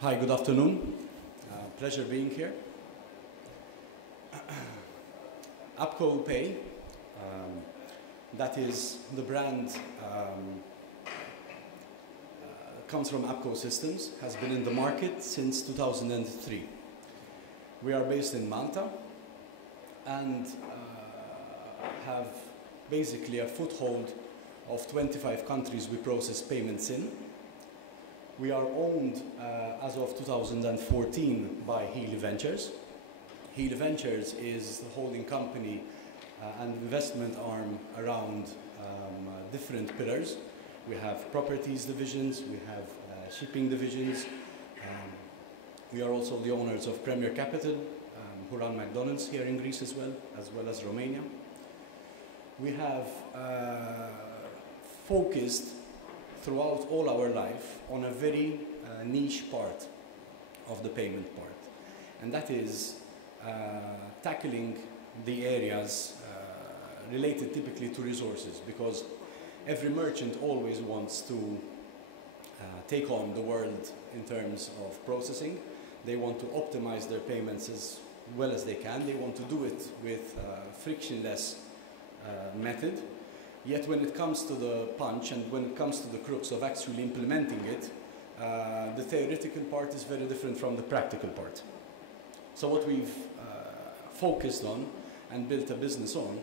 Hi, good afternoon. Pleasure being here. APCO Pay, that is the brand, comes from APCO Systems, has been in the market since 2003. We are based in Malta and have basically a foothold of 25 countries we process payments in. We are owned as of 2014 by Healy Ventures. Healy Ventures is the holding company and investment arm around different pillars. We have properties divisions, we have shipping divisions. We are also the owners of Premier Capital, who run McDonald's here in Greece as well as Romania. We have focused throughout all our life on a very niche part of the payment part, and that is tackling the areas related typically to resources, because every merchant always wants to take on the world in terms of processing. They want to optimize their payments as well as they can. They want to do it with frictionless method. Yet when it comes to the punch and when it comes to the crux of actually implementing it, the theoretical part is very different from the practical part. So what we've focused on and built a business on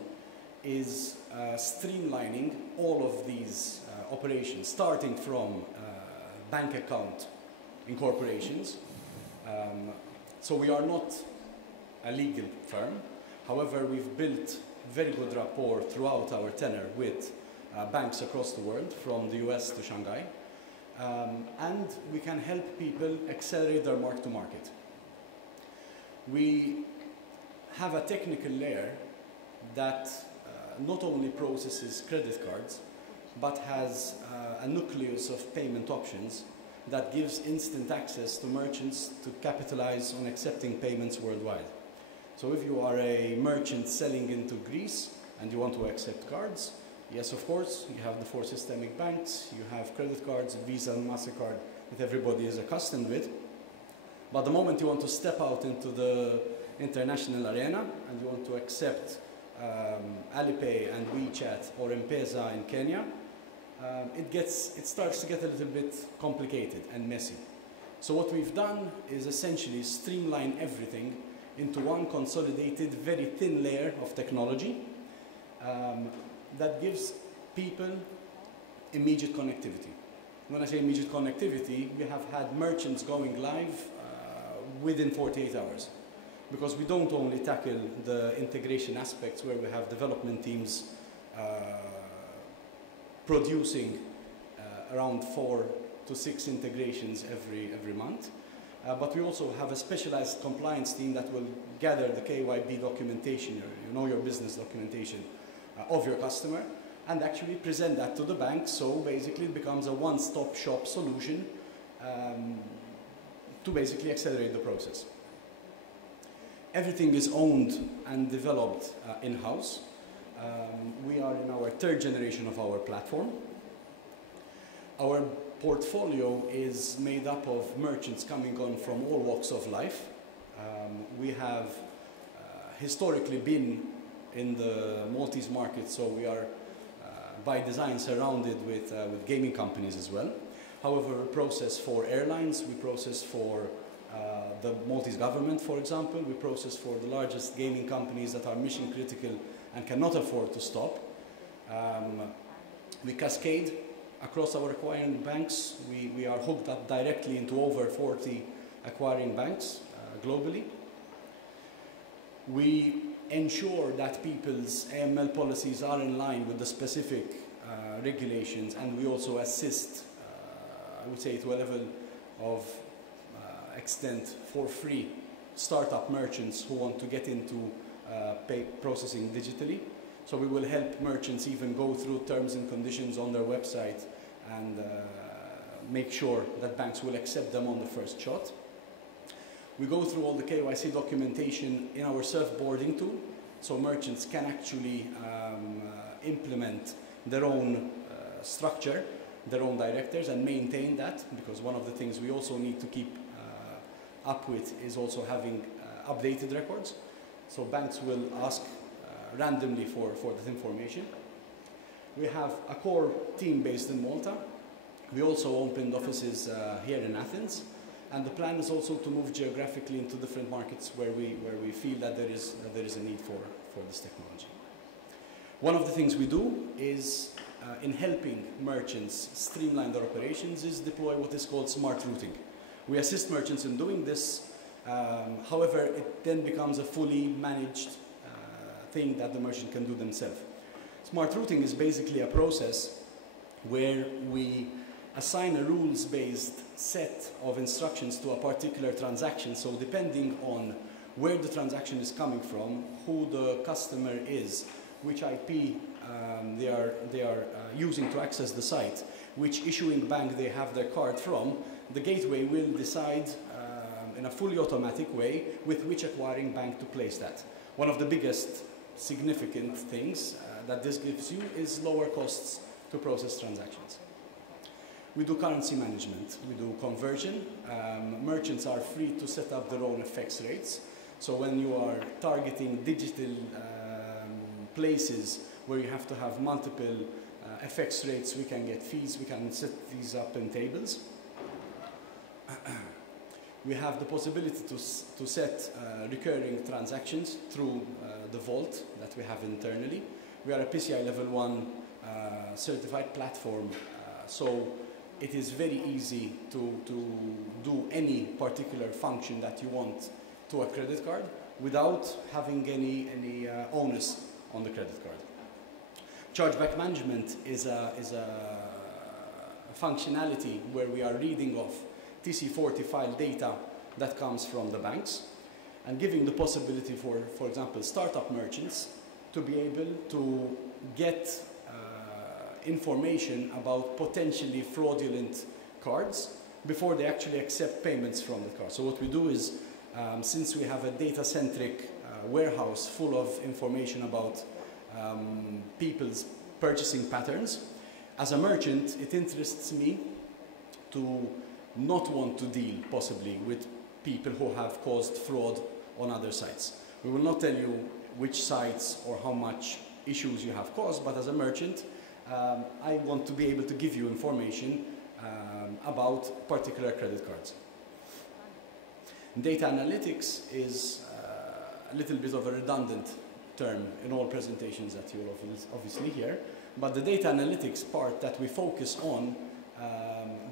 is streamlining all of these operations, starting from bank account incorporations. So we are not a legal firm. However, we've built very good rapport throughout our tenure with banks across the world, from the US to Shanghai. And we can help people accelerate their mark to market. We have a technical layer that not only processes credit cards, but has a nucleus of payment options that gives instant access to merchants to capitalize on accepting payments worldwide. So if you are a merchant selling into Greece and you want to accept cards, yes, of course, you have the 4 systemic banks, you have credit cards, Visa and MasterCard that everybody is accustomed with. But the moment you want to step out into the international arena and you want to accept Alipay and WeChat or M-Pesa in Kenya, it starts to get a little bit complicated and messy. So what we've done is essentially streamline everything into one consolidated, very thin layer of technology that gives people immediate connectivity. When I say immediate connectivity, we have had merchants going live within 48 hours. Because we don't only tackle the integration aspects where we have development teams producing around 4 to 6 integrations every month. But we also have a specialized compliance team that will gather the KYB documentation, you know your business documentation of your customer, and actually present that to the bank. So basically it becomes a one-stop shop solution to basically accelerate the process. Everything is owned and developed in-house. We are in our 3rd generation of our platform. Our portfolio is made up of merchants coming on from all walks of life. We have historically been in the Maltese market, so we are by design surrounded with gaming companies as well. However, we process for airlines, we process for the Maltese government, for example. We process for the largest gaming companies that are mission critical and cannot afford to stop. We cascade across our acquiring banks. We are hooked up directly into over 40 acquiring banks globally. We ensure that people's AML policies are in line with the specific regulations, and we also assist, I would say to a level of extent for free, startup merchants who want to get into processing digitally. So we will help merchants even go through terms and conditions on their website and make sure that banks will accept them on the first shot. We go through all the KYC documentation in our self-boarding tool, so merchants can actually implement their own structure, their own directors, and maintain that, because one of the things we also need to keep up with is also having updated records. So banks will ask randomly for that information. We have a core team based in Malta. We also opened offices here in Athens. And the plan is also to move geographically into different markets where we feel that there is a need for this technology. One of the things we do is in helping merchants streamline their operations is deploy what is called smart routing. We assist merchants in doing this. However, it then becomes a fully managed thing that the merchant can do themselves. Smart routing is basically a process where we assign a rules-based set of instructions to a particular transaction. So depending on where the transaction is coming from, who the customer is, which IP they are using to access the site, which issuing bank they have their card from, the gateway will decide in a fully automatic way with which acquiring bank to place that. One of the biggest significant things that this gives you is lower costs to process transactions. We do currency management, we do conversion. Merchants are free to set up their own FX rates. So when you are targeting digital places where you have to have multiple FX rates, we can get fees, we can set these up in tables. We have the possibility to set recurring transactions through the vault that we have internally. We are a PCI level 1 certified platform, so it is very easy to do any particular function that you want to a credit card without having any onus on the credit card. Chargeback management is a functionality where we are reading off TC40 file data that comes from the banks and giving the possibility for example, startup merchants to be able to get information about potentially fraudulent cards before they actually accept payments from the card. So what we do is, since we have a data-centric warehouse full of information about people's purchasing patterns, as a merchant, it interests me to not want to deal possibly with people who have caused fraud on other sites. We will not tell you which sites or how much issues you have caused, but as a merchant, I want to be able to give you information about particular credit cards. Data analytics is a little bit of a redundant term in all presentations that you'll obviously hear, but the data analytics part that we focus on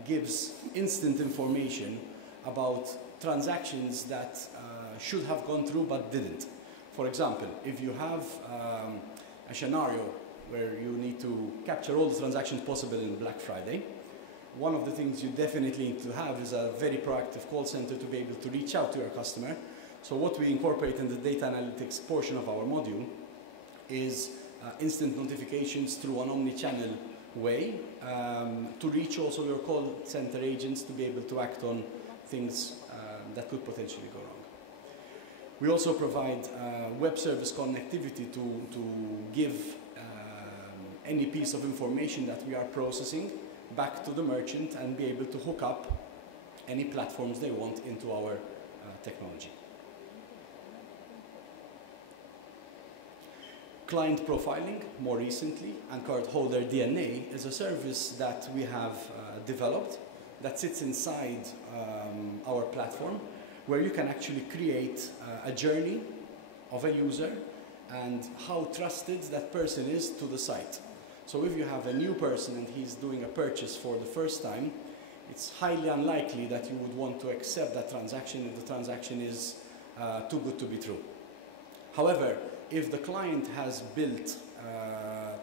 gives instant information about transactions that should have gone through but didn't. For example, if you have a scenario where you need to capture all the transactions possible in Black Friday, one of the things you definitely need to have is a very proactive call center to be able to reach out to your customer. So what we incorporate in the data analytics portion of our module is instant notifications through an omni-channel way to reach also your call center agents to be able to act on things that could potentially go wrong. We also provide web service connectivity to give any piece of information that we are processing back to the merchant and be able to hook up any platforms they want into our technology. Client profiling, more recently, and cardholder DNA is a service that we have developed that sits inside our platform, where you can actually create a journey of a user and how trusted that person is to the site. So if you have a new person and he's doing a purchase for the first time, it's highly unlikely that you would want to accept that transaction if the transaction is too good to be true. However, if the client has built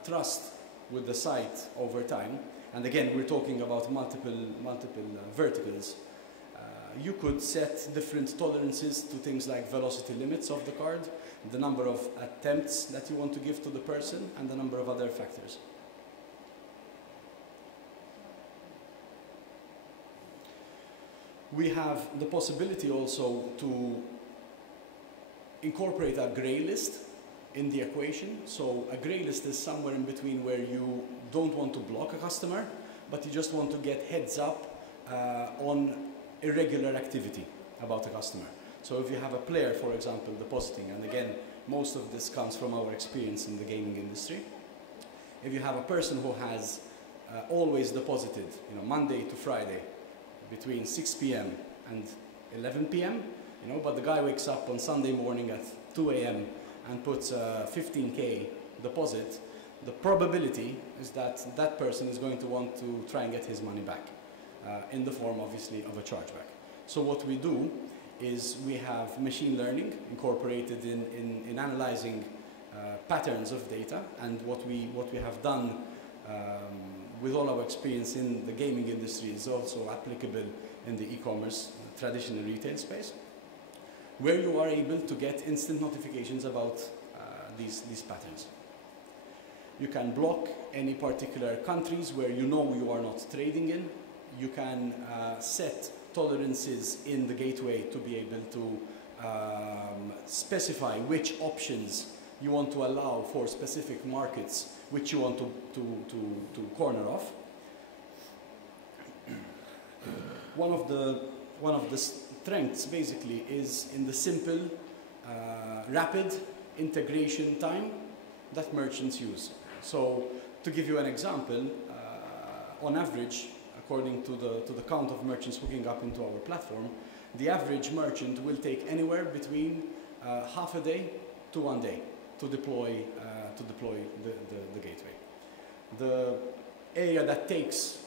trust with the site over time, and again, we're talking about multiple verticals, you could set different tolerances to things like velocity limits of the card, the number of attempts that you want to give to the person, and the number of other factors. We have the possibility also to incorporate a grey list in the equation. So a grey list is somewhere in between where you don't want to block a customer, but you just want to get heads up on irregular activity. about a customer. So if you have a player, for example, depositing, and again, most of this comes from our experience in the gaming industry. If you have a person who has always deposited, Monday to Friday, between 6 p.m. and 11 p.m., but the guy wakes up on Sunday morning at 2 a.m. and puts a 15K deposit, the probability is that that person is going to want to try and get his money back in the form, obviously, of a chargeback. So what we do is we have machine learning incorporated in analyzing patterns of data, and what we have done with all our experience in the gaming industry is also applicable in the e-commerce, traditional retail space, where you are able to get instant notifications about these patterns. You can block any particular countries where you know you are not trading in. You can set tolerances in the gateway to be able to specify which options you want to allow for specific markets which you want to corner off. One of the strengths basically is in the simple, rapid integration time that merchants use. So to give you an example, on average, according to the count of merchants hooking up into our platform, the average merchant will take anywhere between half a day to 1 day to deploy the gateway. The area that takes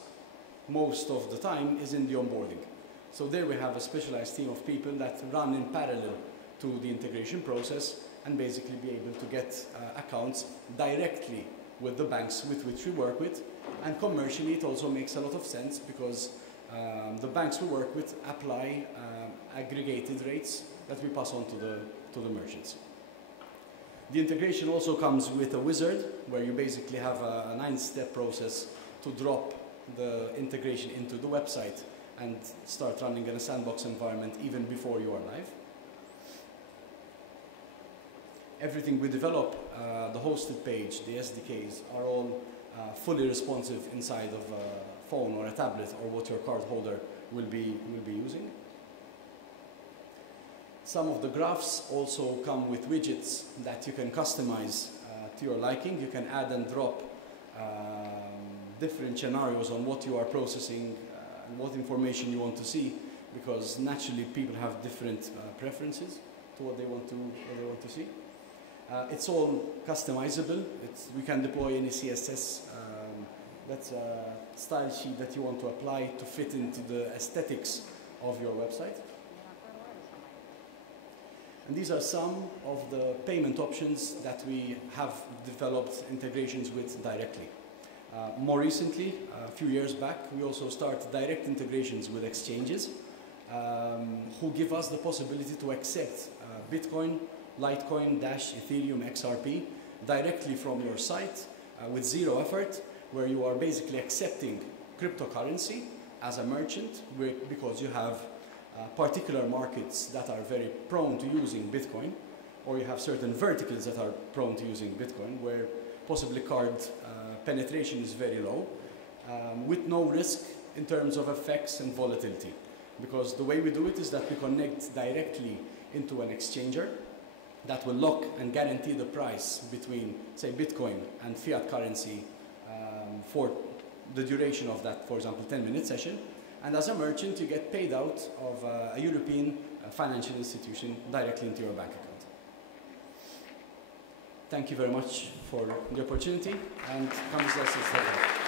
most of the time is in the onboarding. So there we have a specialized team of people that run in parallel to the integration process and basically be able to get accounts directly with the banks with which we work with. And commercially it also makes a lot of sense because the banks we work with apply aggregated rates that we pass on to the merchants. The integration also comes with a wizard where you basically have a 9-step process to drop the integration into the website and start running in a sandbox environment even before you are live. Everything we develop, the hosted page, the SDKs, are all fully responsive inside of a phone or a tablet or what your cardholder will be using. Some of the graphs also come with widgets that you can customize to your liking. You can add and drop different scenarios on what you are processing and what information you want to see, because naturally people have different preferences to what they want to see. It's all customizable. We can deploy any CSS. That's a style sheet that you want to apply to fit into the aesthetics of your website. And these are some of the payment options that we have developed integrations with directly. More recently, a few years back, we also started direct integrations with exchanges who give us the possibility to accept Bitcoin, Litecoin, Dash, Ethereum, XRP directly from your site with zero effort, where you are basically accepting cryptocurrency as a merchant because you have particular markets that are very prone to using Bitcoin, or you have certain verticals that are prone to using Bitcoin, where possibly card penetration is very low, with no risk in terms of effects and volatility. Because the way we do it is that we connect directly into an exchanger that will lock and guarantee the price between, say, Bitcoin and fiat currency for the duration of that, for example, 10-minute session. And as a merchant, you get paid out of a European financial institution directly into your bank account. Thank you very much for the opportunity, and come to us.